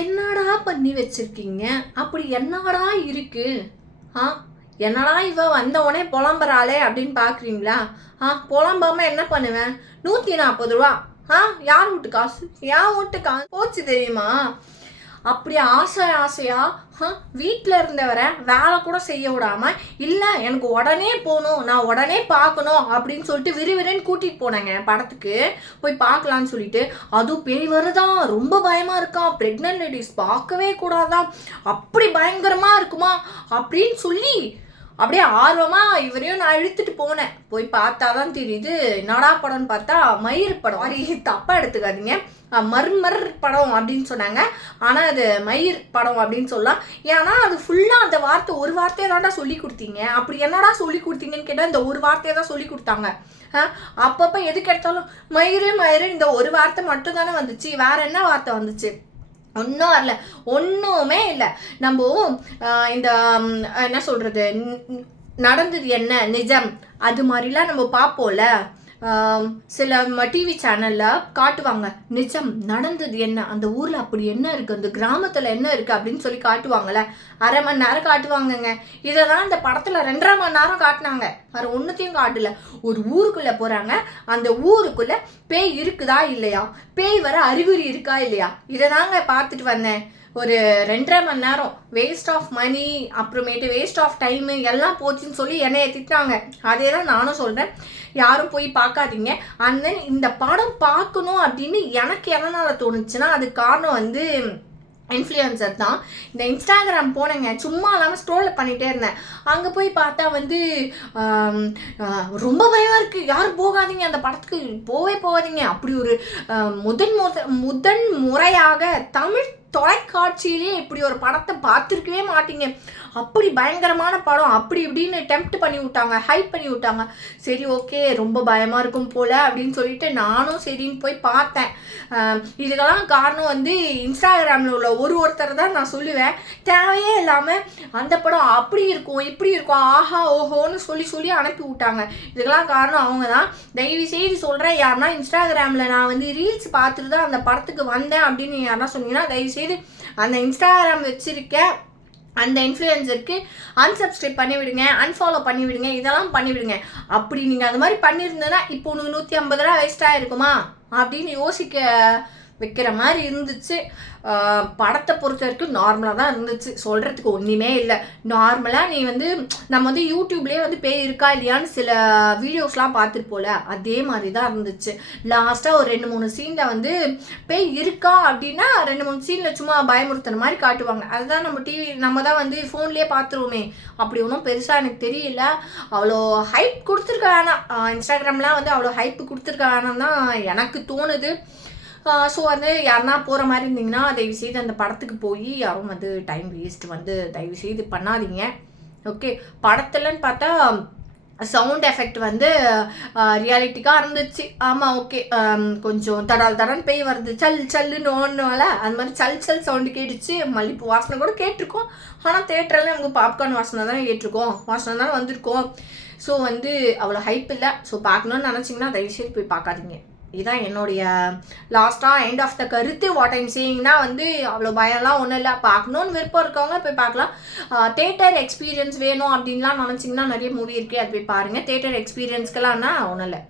என்னடா பண்ணி வச்சிருக்கீங்க? அப்படி என்னடா இருக்கு? ஆ என்னடா இவ வந்தவொடனே புலம்புறாளே அப்படின்னு பார்க்குறீங்களா? புலம்பாம என்ன பண்ணுவேன்? 140 ரூபா. யார் வீட்டு காசு? என் வீட்டு காசு போச்சு தெரியுமா? அப்படி ஆசையா வீட்டில் இருந்தவரை வேலை கூட செய்ய விடாம இல்லை எனக்கு உடனே போகணும், நான் உடனே பார்க்கணும் அப்படின்னு சொல்லிட்டு விறுவிறுன்னு கூட்டிகிட்டு போனேங்க படத்துக்கு. போய் பார்க்கலான்னு சொல்லிட்டு, அதுவும் பேய் வருதான், ரொம்ப பயமாக இருக்கான், ப்ரெக்னென்ட் லேடிஸ் பார்க்கவே கூடாதான், அப்படி பயங்கரமாக இருக்குமா அப்படின்னு சொல்லி அப்படியே ஆர்வமாக இவரையும் நான் இழுத்துட்டு போனேன். போய் பார்த்தா தான் தெரியுது என்னடா படம்னு பார்த்தா மயிர் படம். மாதிரி தப்பாக எடுத்துக்காதீங்க, மர்மர் படம் அப்படின்னு சொன்னாங்க. ஆனால் அது மயிர் படம் அப்படின்னு சொல்லலாம். ஏன்னா அது ஃபுல்லாக அந்த வார்த்தை ஒரு வார்த்தையை தான்டா சொல்லி கொடுத்தீங்க. அப்படி என்னடா சொல்லி கொடுத்தீங்கன்னு கேட்டால் இந்த ஒரு வார்த்தையை தான் சொல்லி கொடுத்தாங்க. அப்பப்போ எதுக்கு எடுத்தாலும் மயிறு இந்த ஒரு வார்த்தை மட்டும் தானே வந்துச்சு, வேற என்ன வார்த்தை வந்துச்சு? ஒன்றும் வரல, ஒன்றுமே இல்லை. நம்ம இந்த என்ன சொல்கிறது, நடந்தது என்ன நிஜம் அது மாதிரிலாம் நம்ம பார்ப்போம்ல, சில டிவி சேனலில் காட்டுவாங்க, நிஜம் நடந்தது என்ன, அந்த ஊரில் அப்படி என்ன இருக்குது, அந்த கிராமத்தில் என்ன இருக்குது அப்படின்னு சொல்லி காட்டுவாங்கள்ல. 1/2 மணி நேரம் காட்டுவாங்கங்க. இதை தான் இந்த படத்தில் 2.5 மணி நேரம் காட்டினாங்க. வேறு ஒன்றுத்தையும் காட்டல. ஒரு ஊருக்குள்ளே போகிறாங்க, அந்த ஊருக்குள்ளே பேய் இருக்குதா இல்லையா, பேய் வர அறிகுறி இருக்கா இல்லையா, இதை தாங்க பார்த்துட்டு வந்தேன். ஒரு 2.5 மணி நேரம் வேஸ்ட் ஆஃப் மணி, அப்புறமேட்டு வேஸ்ட் ஆஃப் டைமு எல்லாம் போச்சுன்னு சொல்லி என்னைய திட்டாங்க. அதே தான் நானும் சொல்கிறேன், யாரும் போய் பார்க்காதீங்க. அண்ட் தென் இந்த படம் பார்க்கணும் அப்படின்னு எனக்கு எதனால் தோணுச்சுன்னா, அது காரணம் வந்து இன்ஃப்ளூயன்சர் தான். இந்த இன்ஸ்டாகிராம் போனேங்க, சும்மா இல்லாமல் ஸ்க்ரோல் பண்ணிகிட்டே இருந்தேன். அங்கே போய் பார்த்தா வந்து ரொம்ப பயமாக இருக்குது, யாரும் போகாதீங்க, அந்த படத்துக்கு போகாதீங்க. அப்படி ஒரு முதன் முறையாக தமிழ் தொலைக்காட்சியிலே இப்படி ஒரு படத்தை பார்த்துருக்கவே மாட்டீங்க, அப்படி பயங்கரமான படம், அப்படி இப்படின்னு டெம்ப்ட் பண்ணி விட்டாங்க, ஹைப் பண்ணி விட்டாங்க. சரி ஓகே, ரொம்ப பயமாக இருக்கும் போல் அப்படின்னு சொல்லிட்டு நானும் சரின்னு போய் பார்த்தேன். இதுக்கெல்லாம் காரணம் வந்து இன்ஸ்டாகிராமில் உள்ள ஒருத்தர் தான் நான் சொல்லுவேன். தேவையே இல்லாமல் அந்த படம் அப்படி இருக்கும் இப்படி இருக்கும் ஆஹா ஓஹோன்னு சொல்லி அனுப்பி விட்டாங்க. இதுக்கெல்லாம் காரணம் அவங்க தான். தயவு செய்து சொல்கிறேன், யாருன்னா இன்ஸ்டாகிராமில் நான் வந்து ரீல்ஸ் பார்த்துட்டு தான் அந்த படத்துக்கு வந்தேன் அப்படின்னு யாருன்னா சொன்னீங்கன்னா, தயவு செய்து அந்த இன்ஸ்டாகிராம் வச்சிருக்க அந்த இன்ஃப்ளூயன்சருக்கு அன்சப்ஸ்கிரைப் பண்ணிவிடுங்க, அன்ஃபாலோ பண்ணிவிடுங்க, இதெல்லாம் பண்ணிவிடுங்க. அப்படி நீங்கள் அது மாதிரி பண்ணியிருந்தேன்னா இப்போ உனக்கு 150 ரூபா வேஸ்ட்டாக இருக்குமா அப்படின்னு யோசிக்க வைக்கிற மாதிரி இருந்துச்சு. படத்தை பொறுத்த வரைக்கும் நார்மலாக தான் இருந்துச்சு, சொல்கிறதுக்கு ஒன்றுமே இல்லை. நார்மலாக நீ வந்து நம்ம வந்து யூடியூப்லேயே வந்து பேய் இருக்கா இல்லையான்னு சில வீடியோஸ்லாம் பார்த்துட்டு போல, அதே மாதிரி தான் இருந்துச்சு. லாஸ்ட்டாக ஒரு 2-3 சீனில் வந்து பேய் இருக்கா அப்படின்னா 2-3 சீனில் சும்மா பயமுறுத்துற மாதிரி காட்டுவாங்க. அதுதான் நம்ம தான் வந்து ஃபோன்லேயே பார்த்துருவோமே. அப்படி ஒன்றும் பெருசாக எனக்கு தெரியல. அவ்வளோ ஹைப் கொடுத்துருக்க வேணாம், இன்ஸ்டாகிராம்லாம் வந்து அவ்வளோ ஹைப்பு கொடுத்துருக்க வேணாம் தான் எனக்கு தோணுது. ஸோ வந்து யாருன்னா போகிற மாதிரி இருந்தீங்கன்னா தயவுசெய்து அந்த படத்துக்கு போய் யாரும் வந்து டைம் வேஸ்ட் வந்து தயவுசெய்து பண்ணாதீங்க. ஓகே, படத்துலன்னு பார்த்தா சவுண்ட் எஃபெக்ட் வந்து ரியாலிட்டிக்காக இருந்துச்சு. ஆமாம் ஓகே, கொஞ்சம் தடால் பேய் வருது, சல்லுன்னு ஒன்றும்ல அந்த மாதிரி சல் சவுண்டு கேட்டுச்சு. மல்லிப்பூ வாசனை கூட கேட்டிருக்கோம். ஆனால் தேட்டரில் நமக்கு பாப்கார்ன் வாசனை தானே கேட்டிருக்கோம், வாசனை தானே வந்திருக்கோம். ஸோ வந்து அவ்வளோ ஹைப் இல்லை. ஸோ பார்க்கணுன்னு நினச்சிங்கன்னா தயவுசெய்து போய் பார்க்காதீங்க. இதுதான் என்னுடைய லாஸ்ட்டாக எண்ட் ஆஃப் த கருத்து. வாட் ஐம் சேயிங்னா வந்து அவ்வளோ பயம்லாம் ஒன்றும் இல்லை, பார்க்கணுன்னு விருப்பம் இருக்கவங்க போய் பார்க்கலாம். தேட்டர் எக்ஸ்பீரியன்ஸ் வேணும் அப்படின்லாம் நினச்சிங்கன்னா நிறைய மூவி இருக்குது, அது போய் பாருங்கள். தேட்டர் எக்ஸ்பீரியன்ஸ்க்கெல்லாம்னா ஒன்றும் இல்லை.